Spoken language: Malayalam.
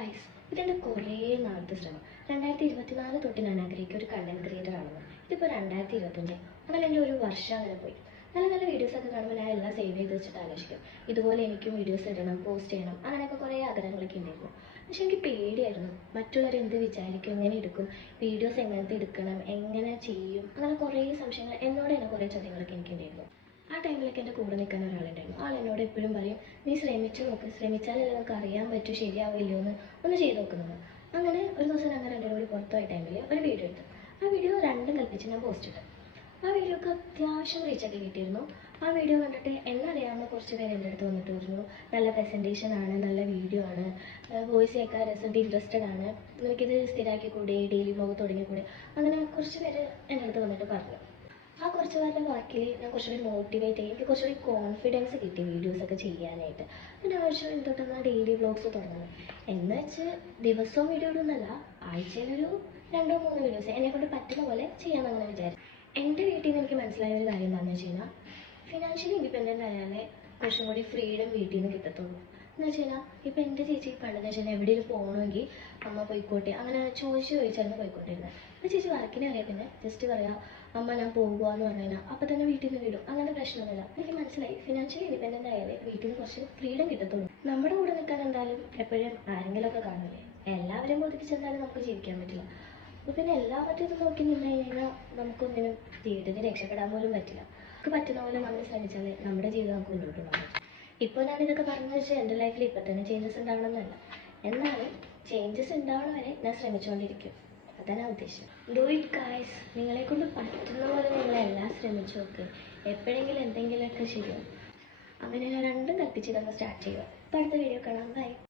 ഗൈസ്, ഇതെൻ്റെ കുറേ നാളത്തെ ശ്രമം. 2024 തൊട്ട് ഞാൻ ആഗ്രഹിക്കുക ഒരു കണ്ടന്റ് ക്രിയേറ്റർ ആണെന്ന്. ഇതിപ്പോൾ 2025, അങ്ങനെ എൻ്റെ ഒരു വർഷം അങ്ങനെ പോയി. നല്ല നല്ല വീഡിയോസൊക്കെ കാണുമ്പോൾ ഞാൻ എല്ലാം സേവ് ചെയ്ത് വെച്ചിട്ട് ആലോചിക്കും, ഇതുപോലെ എനിക്കും വീഡിയോസ് ഇടണം, പോസ്റ്റ് ചെയ്യണം, അങ്ങനെയൊക്കെ കുറേ ആഗ്രഹങ്ങളൊക്കെ ഉണ്ടായിരുന്നു. പക്ഷെ എനിക്ക് പേടിയായിരുന്നു, മറ്റുള്ളവർ എന്ത് വിചാരിക്കും, എങ്ങനെ എടുക്കും, വീഡിയോസ് എങ്ങനത്തെ എടുക്കണം, എങ്ങനെ ചെയ്യും, അങ്ങനെ കുറേ സംശയങ്ങൾ, എന്നോട് തന്നെ കുറേ ചോദ്യങ്ങളൊക്കെ എനിക്കുണ്ടായിരുന്നു. ആ ടൈമിലൊക്കെ എൻ്റെ കൂടെ നിൽക്കാൻ ഒരാളുണ്ടായിരുന്നു. ആൾ എന്നോട് എപ്പോഴും പറയും, നീ ശ്രമിച്ചു നോക്ക്, ശ്രമിച്ചാലേ നമുക്ക് അറിയാൻ പറ്റും ശരിയാവില്ലയോ എന്ന്, ഒന്ന് ചെയ്ത് നോക്കുന്നത്. അങ്ങനെ ഒരു ദിവസം ഞങ്ങൾ രണ്ടുപേരും കൂടി പുറത്തുപോയ ടൈമിൽ ഒരു വീഡിയോ എടുത്തു. ആ വീഡിയോ രണ്ടും കൽപ്പിച്ച് ഞാൻ പോസ്റ്റ് ഇട്ടു. ആ വീഡിയോക്ക് അത്യാവശ്യം റീച്ചൊക്കെ കിട്ടിയിരുന്നു. ആ വീഡിയോ കണ്ടിട്ട് എന്നറിയാവുന്ന കുറച്ച് പേര് എൻ്റെ അടുത്ത് വന്നിട്ട് പറഞ്ഞു, നല്ല പ്രസൻറ്റേഷൻ ആണ്, നല്ല വീഡിയോ ആണ്, വോയിസ് കേൾക്കാൻ രസം, ഇൻട്രസ്റ്റഡ് ആണ്, എനിക്കിത് സ്ഥിരമാക്കി കൂടി, ഡെയിലി വ്ലോഗ് തുടങ്ങിക്കൂടി, അങ്ങനെ കുറച്ച് പേര് എൻ്റെ അടുത്ത് വന്നിട്ട് പറഞ്ഞു. ആ കുറച്ച് പേരുടെ വാക്കിൽ ഞാൻ കുറച്ചുകൂടി മോട്ടിവേറ്റ് ചെയ്യും, എനിക്ക് കുറച്ചുകൂടി കോൺഫിഡൻസ് കിട്ടി വീഡിയോസൊക്കെ ചെയ്യാനായിട്ട്. പിന്നെ ആവശ്യം എന്തൊട്ടെന്നാൽ ഡെയിലി വ്ലോഗ്സ് തുടങ്ങുന്നത് എന്ന് വെച്ച് ദിവസവും വീഡിയോ ഇടുന്നല്ല, ആഴ്ചയിലൊരു 2-3 വീഡിയോസ് എന്നെക്കൊണ്ട് പറ്റുന്ന പോലെ ചെയ്യാമെന്നങ്ങനെ വിചാരിച്ചു. എൻ്റെ വീട്ടിൽ നിന്ന് എനിക്ക് മനസ്സിലായ ഒരു കാര്യം എന്താണെന്ന് വെച്ച് കഴിഞ്ഞാൽ, ഫിനാൻഷ്യലി ഇൻഡിപെൻഡൻ്റ് ആയാലേ കുറച്ചും കൂടി ഫ്രീഡം വീട്ടിൽ നിന്ന് കിട്ടത്തുള്ളൂ. എന്ന് വെച്ച് കഴിഞ്ഞാൽ ഇപ്പോൾ എൻ്റെ ചേച്ചി പണ്ടെന്ന് വെച്ചാൽ എവിടെയും പോകണമെങ്കിൽ അമ്മ പോയിക്കോട്ടെ, അങ്ങനെ ചോദിച്ചായിരുന്നു പോയിക്കോട്ടിരുന്നത്. അപ്പോൾ ചേച്ചി വർക്കിനെ അറിയാം, പിന്നെ ജസ്റ്റ് പറയാം അമ്മ ഞാൻ പോകുക എന്ന് പറഞ്ഞു കഴിഞ്ഞാൽ അപ്പോൾ തന്നെ വീട്ടിൽ നിന്ന് വിടും, അങ്ങനെ പ്രശ്നമൊന്നുമില്ല. എനിക്ക് മനസ്സിലായി, ഫിനാൻഷ്യലി ഇൻഡിപെൻഡൻ്റ് ആയാലേ വീട്ടിൽ നിന്ന് കുറച്ച് ഫ്രീഡം കിട്ടത്തുള്ളൂ. നമ്മുടെ കൂടെ നിൽക്കാൻ എന്തായാലും എപ്പോഴും ആരെങ്കിലുമൊക്കെ കാണില്ലേ, എല്ലാവരെയും ബോധിപ്പിച്ചെന്തായാലും നമുക്ക് ജീവിക്കാൻ പറ്റില്ല. അപ്പോൾ പിന്നെ എല്ലാവരും ഇത് നോക്കി നിന്ന് കഴിഞ്ഞാൽ നമുക്കൊന്നിനും ജീവിതത്തിൽ രക്ഷപ്പെടാൻ പോലും പറ്റില്ല. നമുക്ക് പറ്റുന്ന പോലെ നമ്മൾ ശ്രമിച്ചാലേ നമ്മുടെ ജീവിതം നമുക്ക് മുന്നോട്ട് പോകാൻ പറ്റും. ഇപ്പോൾ ഞാനിതൊക്കെ പറഞ്ഞു വെച്ചാൽ എൻ്റെ ലൈഫിൽ ഇപ്പം തന്നെ ചേഞ്ചസ് ഉണ്ടാവണമെന്നല്ല, എന്നാലും ചേഞ്ചസ് ഉണ്ടാവണ വരെ ഞാൻ ശ്രമിച്ചുകൊണ്ടിരിക്കും. അതാണ് ഉദ്ദേശം. Do it guys. നിങ്ങളെക്കൊണ്ട് പറ്റുന്ന പോലെ നിങ്ങളെല്ലാം ശ്രമിച്ചു നോക്ക്, എപ്പോഴെങ്കിലും എന്തെങ്കിലുമൊക്കെ ശരിയാവും. അങ്ങനെ ഞാൻ രണ്ടും കൽപ്പിച്ച് തന്നെ സ്റ്റാർട്ട് ചെയ്യുക. അപ്പോൾ അടുത്ത വീഡിയോ കാണാം. ബൈ.